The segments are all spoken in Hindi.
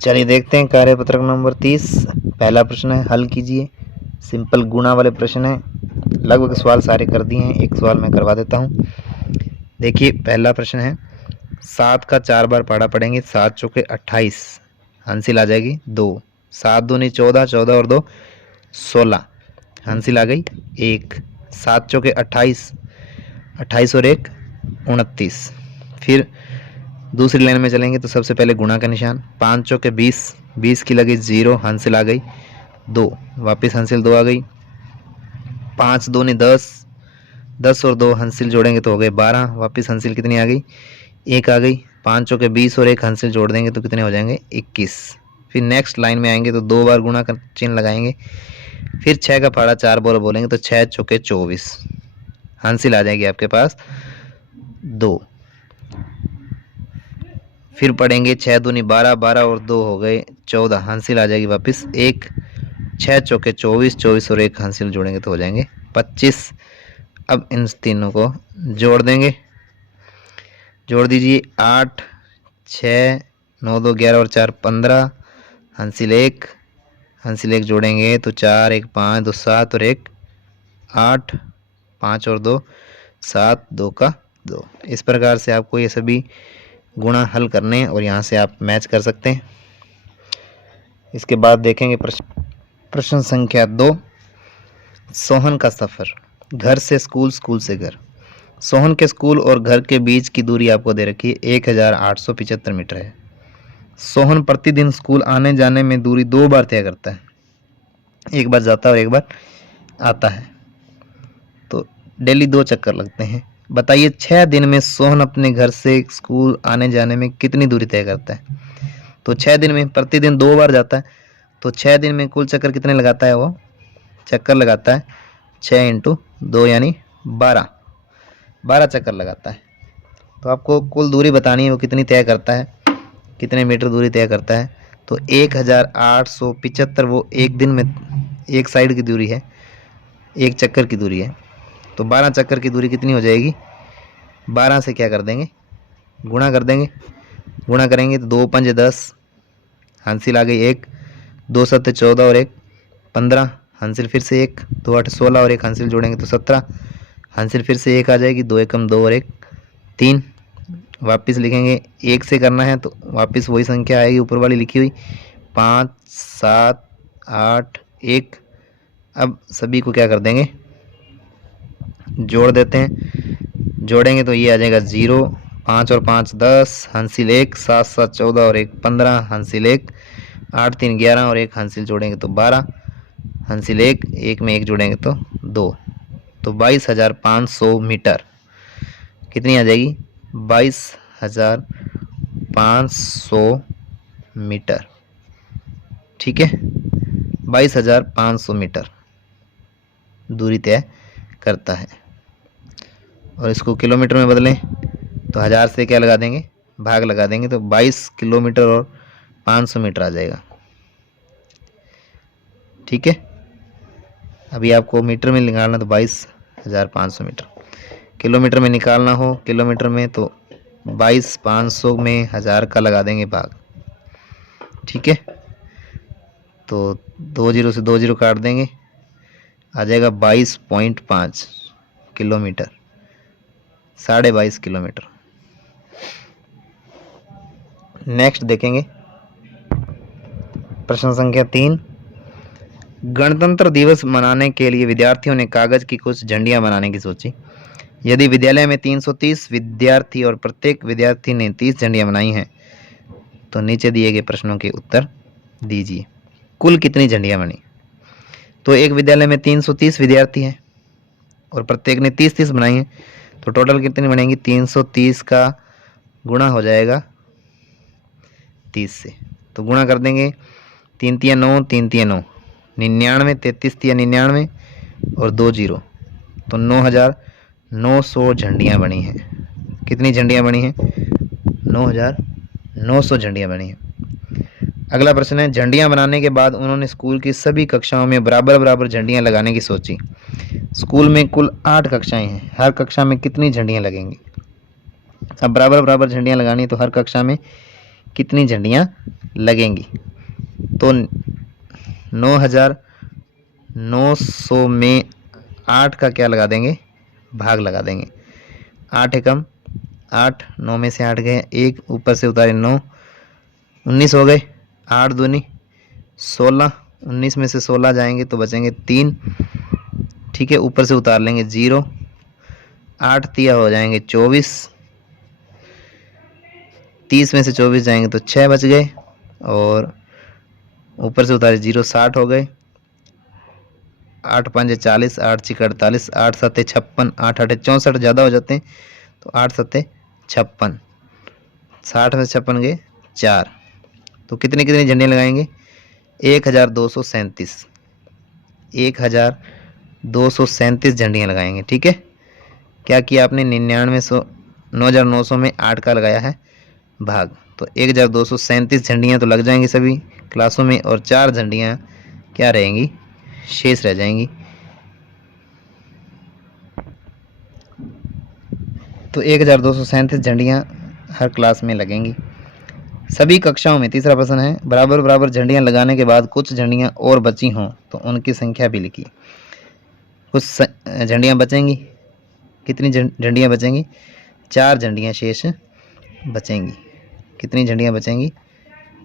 चलिए देखते हैं कार्यपत्रक नंबर 30। पहला प्रश्न है, हल कीजिए। सिंपल गुणा वाले प्रश्न है। लगभग सवाल सारे कर दिए हैं, एक सवाल मैं करवा देता हूँ। देखिए पहला प्रश्न है, 7 का 4 बार पढ़ा पढ़ेंगे। 7 चौके 28, हासिल आ जाएगी 2। 7 दूनी 14, 14 और 2 16, हासिल आ गई 1। 7 चौके 28, 28 और 1 29। फिर दूसरी लाइन में चलेंगे तो सबसे पहले गुणा का निशान। 5 चौके 20, 20 की लगी 0, हासिल आ गई 2, वापस हासिल 2 आ गई। 5 दूनी 10, 10 और 2 हासिल जोड़ेंगे तो हो गए 12, वापस हासिल कितनी आ गई 1 आ गई। 5 चौके 20 और 1 हासिल जोड़ देंगे तो कितने हो जाएंगे 21। फिर नेक्स्ट लाइन में आएंगे तो 2 बार गुणा का चिन्ह लगाएंगे। फिर 6 का फाड़ा 4 बार बोलेंगे तो 6 चौके 24, हासिल आ जाएगी आपके पास 2। फिर पढ़ेंगे 6 दूनी 12, 12 और 2 हो गए 14, हासिल आ जाएगी वापस 1। 6 चौके 24, 24 और 1 हासिल जोड़ेंगे तो हो जाएंगे 25। अब इन तीनों को जोड़ देंगे, जोड़ दीजिए 8, 6, 9 2 11 और 4 15, हासिल 1, हासिल 1 जोड़ेंगे तो 4 1 5 2 7 और 1 8, 5 और 2 7, 2 का 2। इस प्रकार से आपको ये सभी गुणा हल करने हैं और यहाँ से आप मैच कर सकते हैं। इसके बाद देखेंगे प्रश्न संख्या 2, सोहन का सफ़र। घर से स्कूल, स्कूल से घर। सोहन के स्कूल और घर के बीच की दूरी आपको दे रखी है 1875 मीटर है। सोहन प्रतिदिन स्कूल आने जाने में दूरी 2 बार तय करता है, एक बार जाता है और एक बार आता है, तो डेली 2 चक्कर लगते हैं। बताइए 6 दिन में सोहन अपने घर से स्कूल आने जाने में कितनी दूरी तय करता है। तो 6 दिन में प्रतिदिन 2 बार जाता है, तो 6 दिन में कुल चक्कर कितने लगाता है, वो चक्कर लगाता है 6 इंटू 2 यानी 12 चक्कर लगाता है। तो आपको कुल दूरी बतानी है वो कितनी तय करता है, कितने मीटर दूरी तय करता है। तो 1875 वो एक दिन में एक साइड की दूरी है, एक चक्कर की दूरी है। तो 12 चक्कर की दूरी कितनी हो जाएगी, 12 से क्या कर देंगे गुणा कर देंगे। गुणा करेंगे तो 2 5 10, हासिल आ गई 1, 2 7 14 और 1 15, हासिल फिर से 1, 2 8 16 और 1 हासिल जोड़ेंगे तो 17, हासिल फिर से 1 आ जाएगी, 2 एकम 2 और 1 3। वापस लिखेंगे 1 से करना है तो वापस वही संख्या आएगी ऊपर वाली लिखी हुई 5 7 8 1। अब सभी को क्या कर देंगे, जोड़ देते हैं। जोड़ेंगे तो ये आ जाएगा 0, 5 और 5 10, हासिल 1, 7 7 14 और 1 15, हासिल 1, 8 3 11 और 1 हासिल जोड़ेंगे तो 12, हासिल 1, 1 में 1 जोड़ेंगे तो 2। तो 22,500 मीटर कितनी आ जाएगी, 22,500 मीटर। ठीक है, 22,500 मीटर दूरी तय करता है। और इसको किलोमीटर में बदलें तो 1000 से क्या लगा देंगे, भाग लगा देंगे, तो 22 किलोमीटर और 500 मीटर आ जाएगा। ठीक है, अभी आपको मीटर में निकालना तो 22,500 मीटर। किलोमीटर में निकालना हो किलोमीटर में तो 22,500 में 1000 का लगा देंगे भाग। ठीक है, तो 2 0 से 2 0 काट देंगे, आ जाएगा 22.5 किलोमीटर, 22.5 किलोमीटर। नेक्स्ट देखेंगे प्रश्न संख्या 3, गणतंत्र दिवस मनाने के लिए विद्यार्थियों ने कागज की कुछ झंडियां बनाने की सोची। यदि विद्यालय में 330 विद्यार्थी और प्रत्येक विद्यार्थी ने 30 झंडियां बनाई हैं तो नीचे दिए गए प्रश्नों के उत्तर दीजिए। कुल कितनी झंडियां बनी, तो एक विद्यालय में 330 विद्यार्थी हैं और प्रत्येक ने 30-30 बनाई हैं, तो टोटल कितनी बनेंगी, 330 का गुणा हो जाएगा 30 से, तो गुणा कर देंगे 3 3 9, 3 3 9, 99, 33 3 99 और 2 0, तो 9,900 झंडियाँ बनी हैं। कितनी झंडियाँ बनी हैं, 9,900 झंडियाँ बनी हैं। अगला प्रश्न है, झंडियाँ बनाने के बाद उन्होंने स्कूल की सभी कक्षाओं में बराबर बराबर झंडियाँ लगाने की सोची। स्कूल में कुल 8 कक्षाएं हैं, हर कक्षा में कितनी झंडियाँ लगेंगी। अब बराबर बराबर झंडियाँ लगानी तो हर कक्षा में कितनी झंडियाँ लगेंगी। तो 9,900 में 8 का क्या लगा देंगे, भाग लगा देंगे। 8 एकम 8, 9 में से 8 गए, 1 ऊपर से उतारे 9, 19 हो गए। 8 दूनी 16, 19 में से 16 जाएंगे तो बचेंगे 3, ठीक है, ऊपर से उतार लेंगे 0, 8 तिया हो जाएंगे 24, 30 में से 24 जाएंगे तो 6 बच गए, और ऊपर से उतारे 0, 60 हो गए। 8 5 40, 8 6 48, 8 7 56, 8 8 64 ज़्यादा हो जाते हैं, तो 8 7 56, 60 में 56 गए 4, तो कितनी कितनी झंडियाँ लगाएंगे, 1237, 1237 झंडियाँ लगाएंगे। ठीक है, क्या किया आपने, 9,900 में 8 का लगाया है भाग, तो 1237 झंडियाँ तो लग जाएंगी सभी क्लासों में, और 4 झंडियाँ क्या रहेंगी, शेष रह जाएंगी। तो 1237 झंडियाँ हर क्लास में लगेंगी सभी कक्षाओं में। तीसरा प्रश्न है, बराबर बराबर झंडियाँ लगाने के बाद कुछ झंडियाँ और बची हों तो उनकी संख्या भी लिखी। कुछ झंडियाँ बचेंगी, कितनी झंडियाँ बचेंगी, 4 झंडियाँ शेष बचेंगी। कितनी झंडियाँ बचेंगी,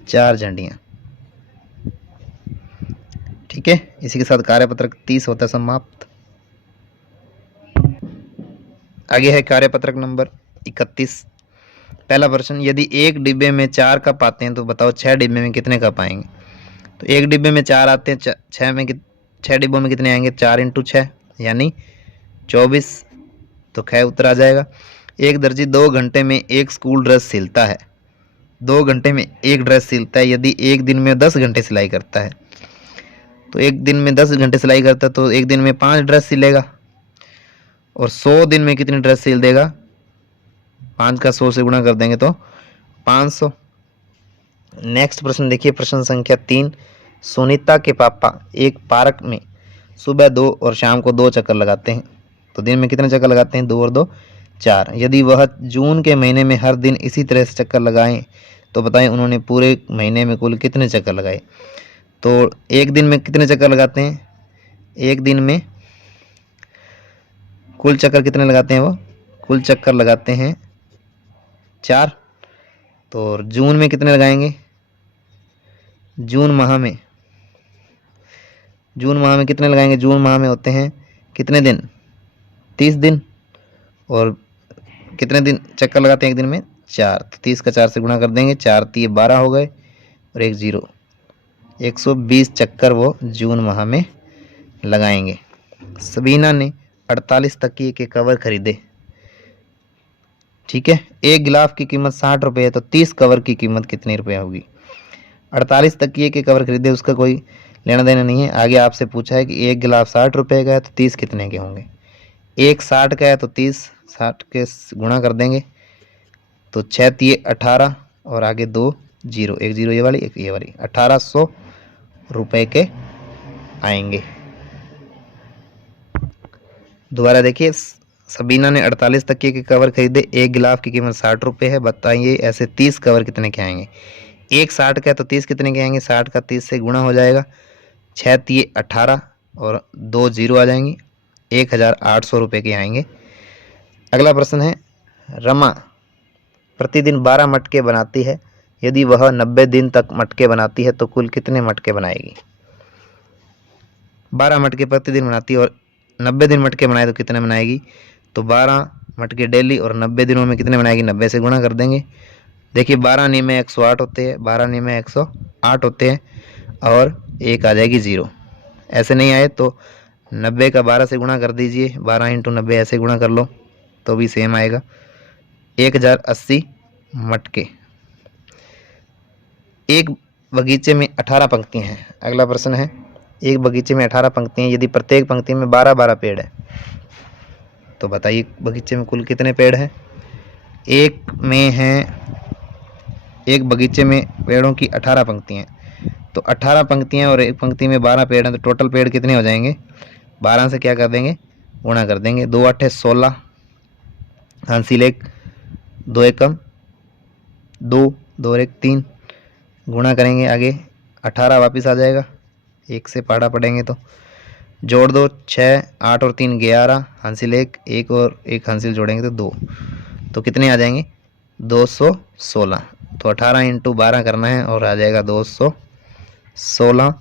4 झंडियाँ। ठीक है, इसी के साथ कार्यपत्रक 30 होता है समाप्त। आगे है कार्यपत्रक नंबर 31। पहला प्रश्न, यदि एक डिब्बे में 4 कप आते हैं तो बताओ 6 डिब्बे में कितने कप आएंगे। तो एक डिब्बे में 4 आते हैं, 6 डिब्बों में कितने आएंगे, 4 × 6 यानी 24, तो ख उत्तर आ जाएगा। एक दर्जी 2 घंटे में एक स्कूल ड्रेस सिलता है, 2 घंटे में एक ड्रेस सिलता है। यदि एक दिन में 10 घंटे सिलाई करता है, तो एक दिन में 10 घंटे सिलाई करता है तो एक दिन में 5 ड्रेस सिलेगा, और 100 दिन में कितनी ड्रेस सिल देगा, 5 का 100 से गुणा कर देंगे तो 500। नेक्स्ट प्रश्न देखिए, प्रश्न संख्या 3। सुनीता के पापा एक पार्क में सुबह 2 और शाम को 2 चक्कर लगाते हैं, तो दिन में कितने चक्कर लगाते हैं, 2 और 2 4। यदि वह जून के महीने में हर दिन इसी तरह से चक्कर लगाएं तो बताएं उन्होंने पूरे महीने में कुल कितने चक्कर लगाए। तो एक दिन में कितने चक्कर लगाते हैं, एक दिन में कुल चक्कर कितने लगाते हैं, वो कुल चक्कर लगाते हैं 4। तो जून में कितने लगाएंगे, जून माह में कितने लगाएंगे, जून माह में होते हैं कितने दिन, 30 दिन, और कितने दिन चक्कर लगाते हैं एक दिन में, 4। तो 30 का 4 से गुणा कर देंगे, 4 3 12 हो गए, और 1 0, 120 चक्कर वो जून माह में लगाएंगे। सबीना ने 48 तकिए के कवर खरीदे। ठीक है, एक गिलाफ की कीमत 60 रुपये है, तो 30 कवर की कीमत कितनी रुपये होगी। 48 तकिए के कवर खरीदे, उसका कोई लेना देना नहीं है। आगे आपसे पूछा है कि एक गिलाफ 60 रुपये का है तो 30 कितने के होंगे। एक 60 का है तो 30 60 के गुणा कर देंगे, तो 6 3 18, और आगे 2 0, 1 0 ये वाली, एक ये वाली, 1800 रुपये के आएंगे। दोबारा देखिए, सबीना ने 48 तकिए के कवर खरीदे, एक गिलाफ की कीमत 60 रुपये है, बताइए ऐसे 30 कवर कितने के आएंगे। एक 60 का है तो 30 कितने के आएंगे, 60 का 30 से गुणा हो जाएगा, 6 3 18, और 2 0 आ जाएंगी, 1800 रुपये के आएंगे। अगला प्रश्न है, रमा प्रतिदिन 12 मटके बनाती है, यदि वह 90 दिन तक मटके बनाती है तो कुल कितने मटके बनाएगी। 12 मटके प्रतिदिन बनाती है और 90 दिन मटके बनाए तो कितने बनाएगी। तो 12 मटके डेली और 90 दिनों में कितने बनाएगी, 90 से गुणा कर देंगे। देखिए 12 नियम 108 होते हैं, 12 नियम 108 होते हैं, और एक आ जाएगी 0। ऐसे नहीं आए तो 90 का 12 से गुणा कर दीजिए, 12 × 90 ऐसे गुणा कर लो तो भी सेम आएगा, 1080 मटके। एक बगीचे में 18 पंक्तियाँ हैं। अगला प्रश्न है, एक बगीचे में 18 पंक्तियाँ, यदि प्रत्येक पंक्ति में 12-12 पेड़ है तो बताइए बगीचे में कुल कितने पेड़ हैं। एक बगीचे में पेड़ों की 18 पंक्तियाँ, तो 18 पंक्तियाँ और एक पंक्ति में 12 पेड़ हैं, तो टोटल पेड़ कितने हो जाएंगे, 12 से क्या कर देंगे, गुणा कर देंगे। 2 8 16, हासिल 1, 2 एकम 2, 2 और 1 3, गुणा करेंगे आगे 18 वापस आ जाएगा, 1 से पहाड़ा पढ़ेंगे तो जोड़ दो 6, 8 और 3 11, हासिल 1 और 1 हासिल जोड़ेंगे तो 2, तो कितने आ जाएंगे 216। तो 18 इंटू 12 करना है और आ जाएगा 216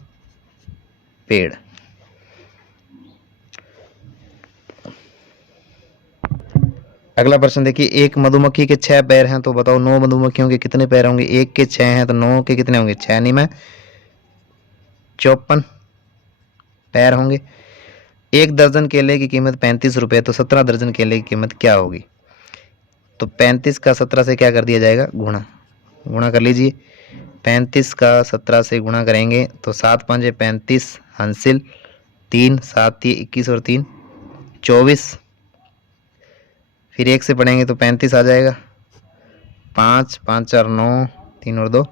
पेड़। अगला प्रश्न देखिए, एक मधुमक्खी के 6 पैर हैं तो बताओ 9 मधुमक्खियों के कितने पैर होंगे। एक के 6 हैं तो 9 के कितने होंगे, 6 में 54 पैर होंगे। एक दर्जन केले की कीमत 35 रुपये, तो 17 दर्जन केले की कीमत क्या होगी। तो 35 का 17 से क्या कर दिया जाएगा, गुणा कर लीजिए। 35 का 17 से गुणा करेंगे तो 7 5 35 हासिल 3, 7 21 और 3 24, फिर 1 से पढ़ेंगे तो 35 आ जाएगा, 5 5 4 9, 3 और 2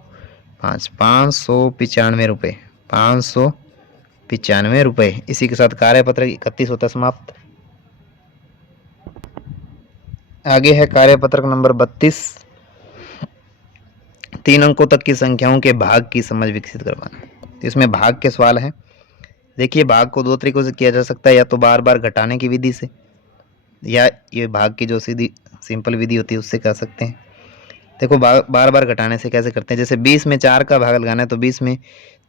5, 595 रुपये, 595 रुपये। इसी के साथ कार्यपत्र 31 होता समाप्त। आगे है कार्यपत्रक नंबर 32, 3 अंकों तक की संख्याओं के भाग की समझ विकसित करवाना। तो इसमें भाग के सवाल हैं। देखिए, भाग को 2 तरीकों से किया जा सकता है, या तो बार बार घटाने की विधि से, या ये भाग की जो सीधी सिंपल विधि होती है उससे कर सकते हैं। देखो, बार बार घटाने से कैसे करते हैं, जैसे 20 में 4 का भाग लगाना है तो 20 में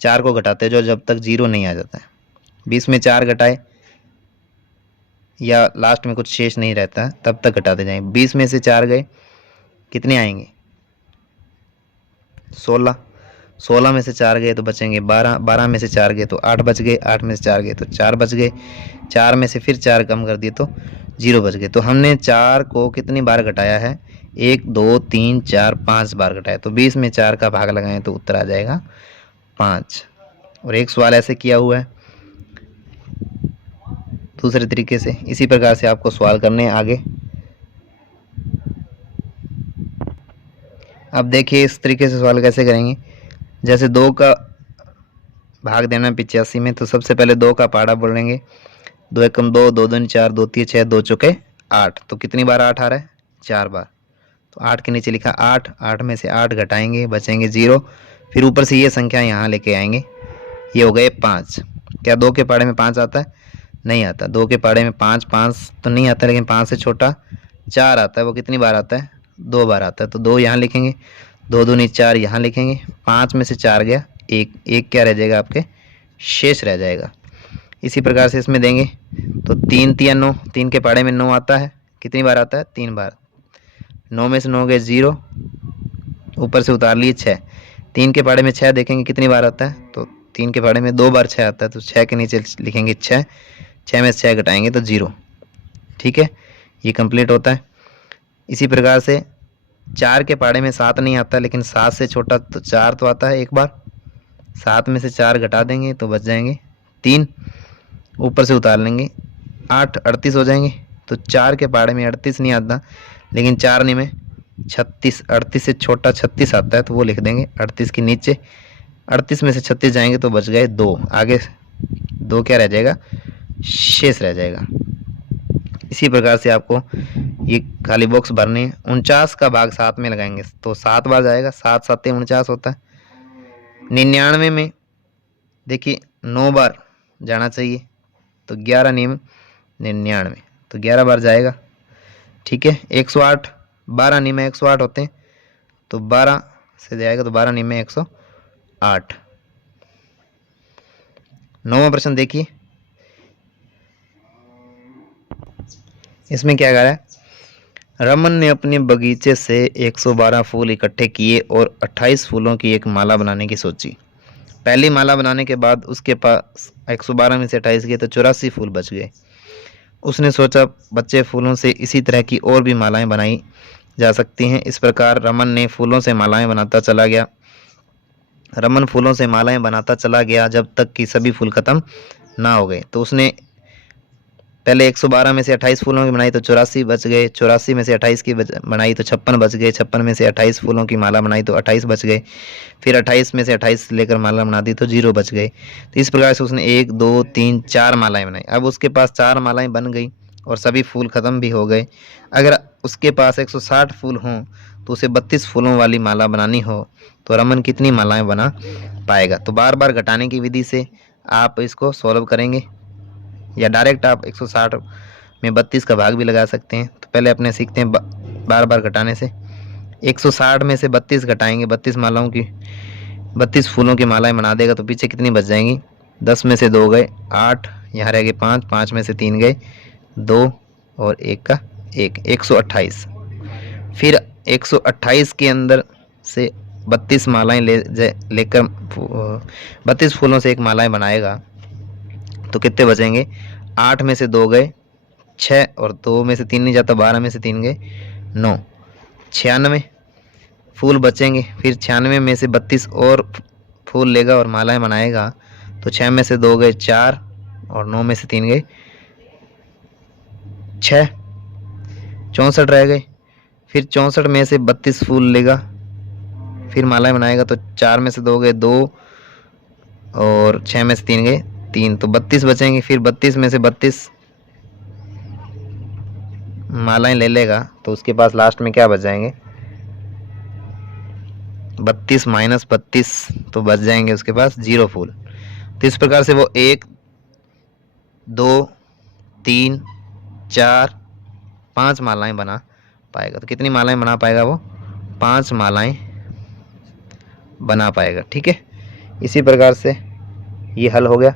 4 को घटाते हैं जो जब तक 0 नहीं आ जाता है। 20 में 4 घटाए या लास्ट में कुछ शेष नहीं रहता तब तक घटाते जाएंगे। 20 में से 4 गए, कितने आएंगे 16, 16 में से 4 गए तो बचेंगे 12, 12 में से 4 गए तो 8 बच गए, 8 में से 4 गए तो 4 बच गए, 4 में से फिर 4 कम कर दिए तो 0 बच गए। तो हमने 4 को कितनी बार घटाया है, 1 2 3 4 5 बार घटाया। तो 20 में 4 का भाग लगाएं तो उत्तर आ जाएगा 5। और एक सवाल ऐसे किया हुआ है दूसरे तरीके से, इसी प्रकार से आपको सवाल करने हैं आगे। अब देखिए इस तरीके से सवाल कैसे करेंगे, जैसे 2 का भाग देना है 85 में, तो सबसे पहले 2 का पहाड़ा बोलेंगे, 2 एकम 2, 2 दूनी 4, 2 तीन 6, 2 चौके 8। तो कितनी बार 8 आ रहा है, 4 बार। तो 8 के नीचे लिखा 8, 8 में से 8 घटाएंगे बचेंगे 0, फिर ऊपर से ये संख्या यहाँ लेके आएंगे, ये हो गए 5। क्या 2 के पहाड़े में 5 आता है, नहीं आता। 2 के पहाड़े में 5 तो नहीं आता, लेकिन 5 से छोटा 4 आता है। वो कितनी बार आता है, 2 बार आता है। तो 2 यहाँ लिखेंगे, 2 दूनी 4 यहाँ लिखेंगे, 5 में से 4 गया, 1 क्या रह जाएगा आपके, शेष रह जाएगा। इसी प्रकार से इसमें देंगे तो 3 3 9, 3 के पहाड़े में 9 आता है, कितनी बार आता है, 3 बार। 9 में से 9 गए 0, ऊपर से उतार लिए 6। 3 के पहाड़े में 6 देखेंगे कितनी बार आता है, तो 3 के पहाड़े में 2 बार 6 आता है। तो 6 के नीचे लिखेंगे 6, 6 में से 6 घटाएंगे तो 0। ठीक है, ये कंप्लीट होता है। इसी प्रकार से 4 के पहाड़े में 7 नहीं आता, लेकिन 7 से छोटा तो 4 तो आता है एक बार। 7 में से 4 घटा देंगे तो बच जाएंगे 3, ऊपर से उतार लेंगे 8, 38 हो जाएंगे। तो 4 के पहाड़े में 38 नहीं आता, लेकिन 4 नहीं में 36, 38 से छोटा 36 आता है, तो वो लिख देंगे 38 के नीचे। 38 में से 36 जाएंगे तो बच गए 2, आगे 2 क्या रह जाएगा, शेष रह जाएगा। इसी प्रकार से आपको ये खाली बॉक्स भरने हैं। 49 का भाग 7 में लगाएंगे तो 7 बार जाएगा, 7 7 49 होता है। 99 में देखिए 9 बार जाना चाहिए, तो 11 नियम 99, तो 11 बार जाएगा। ठीक है, 108, 12 नियम 108 होते हैं, तो 12 से जाएगा तो 12 नियम 108। 9वां प्रश्न देखिए, इसमें क्या कह रहा है, रमन ने अपने बगीचे से 112 फूल इकट्ठे किए और 28 फूलों की एक माला बनाने की सोची। पहली माला बनाने के बाद उसके पास 112 में से 28 गए तो 84 फूल बच गए। उसने सोचा बचे फूलों से इसी तरह की और भी मालाएं बनाई जा सकती हैं। इस प्रकार रमन ने फूलों से मालाएं बनाता चला गया। रमन फूलों से मालाएं बनाता चला गया जब तक कि सभी फूल खत्म ना हो गए। तो उसने पहले 112 में से 28 फूलों की बनाई तो 84 बच गए, 84 में से 28 की बनाई तो 56 बच गए, 56 में से 28 फूलों की माला बनाई तो 28 बच गए, फिर 28 में से 28 लेकर माला बना दी तो 0 बच गए। तो इस प्रकार से उसने 1 2 3 4 मालाएं बनाई। अब उसके पास 4 मालाएं बन गई और सभी फूल ख़त्म भी हो गए। अगर उसके पास 160 फूल हों तो उसे 32 फूलों वाली माला बनानी हो तो रमन कितनी मालाएं बना पाएगा। तो बार बार घटाने की विधि से आप इसको सॉल्व करेंगे या डायरेक्ट आप 160 में 32 का भाग भी लगा सकते हैं। तो पहले अपने सीखते हैं बार बार घटाने से। 160 में से 32 घटाएंगे, 32 मालाओं की 32 फूलों की मालाएं बना देगा तो पीछे कितनी बच जाएंगी। 10 में से 2 गए 8, यहाँ रह गए 5, 5 में से 3 गए 2 और 1 का 1, 128। फिर 128 के अंदर से 32 मालाएं लेकर 32 फूलों से एक मालाएं बनाएगा तो कितने बचेंगे। 8 में से 2 गए 6 और 2 में से 3 नहीं जाता, 12 में से 3 गए 9, 96 फूल बचेंगे। फिर 96 में से 32 और फूल लेगा और मालाएं बनाएगा तो 6 में से 2 गए 4 और 9 में से 3 गए 6, 64 रह गए। फिर 64 में से 32 फूल लेगा फिर मालाएं बनाएगा तो 4 में से 2 गए 2 और 6 में से 3 गए 3, तो 32 बचेंगे। फिर 32 में से 32 मालाएं ले लेगा तो उसके पास लास्ट में क्या बच जाएंगे, 32 माइनस 32, तो बच जाएंगे उसके पास 0 फूल। तो इस प्रकार से वो 1 2 3 4 5 मालाएं बना पाएगा। तो कितनी मालाएं बना पाएगा वो, 5 मालाएं बना पाएगा। ठीक है, इसी प्रकार से ये हल हो गया।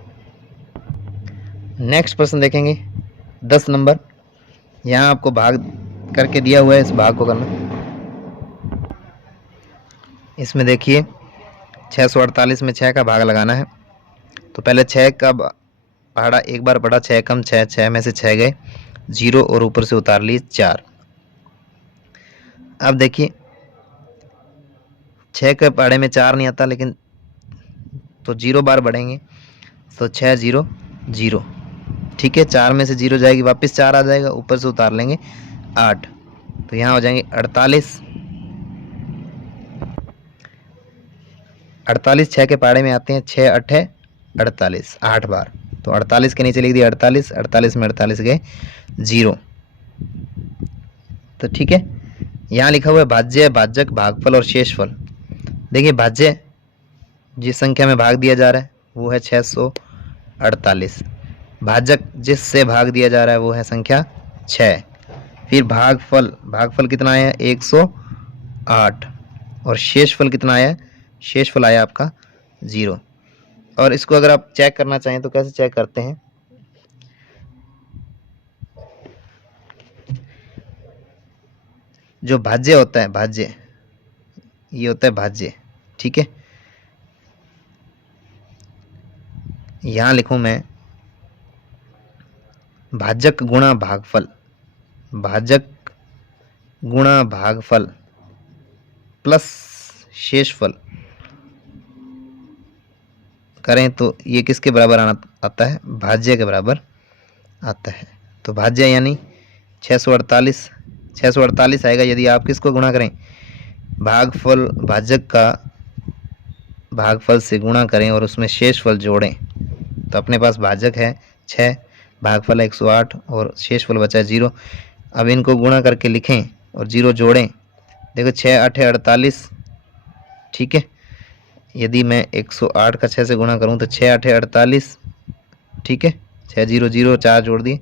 नेक्स्ट प्रश्न देखेंगे 10 नंबर। यहाँ आपको भाग करके दिया हुआ है, इस भाग को करना। इसमें देखिए 648 में 6 का भाग लगाना है। तो पहले 6 का पहाड़ा एक बार पढ़ा, 6 कम 6, 6 में से 6 गए 0 और ऊपर से उतार ली 4। अब देखिए 6 के पहाड़े में 4 नहीं आता, लेकिन तो 0 बार बढ़ेंगे तो 6 0 0। ठीक है, 4 में से 0 जाएगी, वापस 4 आ जाएगा, ऊपर से उतार लेंगे 8, तो यहाँ हो जाएंगे 48। 48 6 के पहाड़े में आते हैं, 6 8 48, 8 बार, तो 48 के नीचे लिख दिया 48, 48 में 48 गए 0। तो ठीक है, यहाँ लिखा हुआ है भाज्य, भाजक, भागफल और शेषफल। देखिए भाज्य जिस संख्या में भाग दिया जा रहा है वो है 648, भाजक जिससे भाग दिया जा रहा है वो है संख्या 6। फिर भागफल, भागफल कितना आया 108, और शेषफल कितना आया, शेषफल आया आपका 0। और इसको अगर आप चेक करना चाहें तो कैसे चेक करते हैं, जो भाज्य होता है, भाज्य ये होता है भाज्य। ठीक है, यहां लिखूं मैं भाजक गुणा भागफल, भाजक गुणा भागफल प्लस शेषफल करें तो ये किसके बराबर आता है, भाज्य के बराबर आता है। तो भाज्य यानी 648, 648 आएगा यदि आप किसको गुणा करें, भागफल, भाजक का भागफल से गुणा करें और उसमें शेषफल जोड़ें। तो अपने पास भाजक है 6, भागफल 108 और शेषफल बचा 0। अब इनको गुणा करके लिखें और 0 जोड़ें। देखो 6 8 48। ठीक है, यदि मैं 108 का 6 से गुणा करूं तो 6 8 48। ठीक है, 6 0 0 4 जोड़ दिए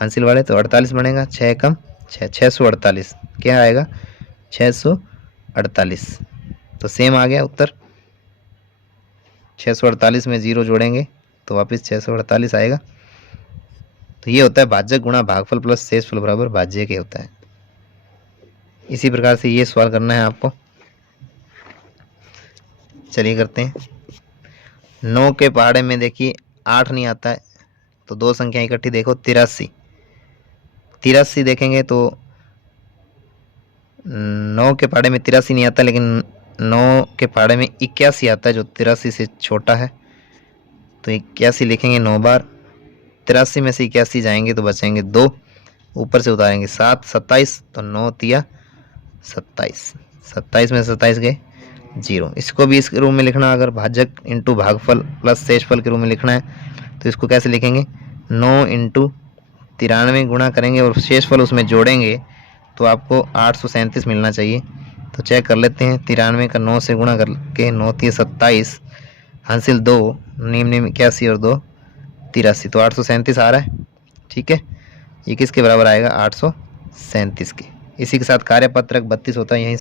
हासिल वाले, तो 48 बनेगा। 6 कम 6, 648 क्या आएगा, 648। तो सेम आ गया उत्तर, 648 में 0 जोड़ेंगे तो वापस 648 आएगा। तो ये होता है भाजक गुणा भागफल प्लस शेषफल बराबर भाज्य के होता है। इसी प्रकार से ये सवाल करना है आपको। चलिए करते हैं। 9 के पहाड़े में देखिए 8 नहीं आता है, तो दो संख्या इकट्ठी देखो 83। 83 देखेंगे तो 9 के पहाड़े में 83 नहीं आता, लेकिन 9 के पहाड़े में 81 आता है जो 83 से छोटा है। तो 81 लिखेंगे 9 बार, 83 में से 81 जाएंगे तो बचेंगे 2, ऊपर से उतारेंगे 7, 27, तो 9 तिया 27, 27 में 27 गए 0। इसको भी इस रूप में लिखना, अगर भाजक इंटू भागफल प्लस शेषफल के रूप में लिखना है तो इसको कैसे लिखेंगे, 9 इंटू 93 गुणा करेंगे और शेषफल उसमें जोड़ेंगे तो आपको 837 मिलना चाहिए। तो चेक कर लेते हैं। 93 का 9 से गुणा करके 9 3 27, हासिल 2, नीम नीम 81 और 2 83, तो 837 आ रहा है। ठीक है, ये किसके बराबर आएगा? 837 के। इसी के साथ कार्यपत्रक 32 होता है। यहीं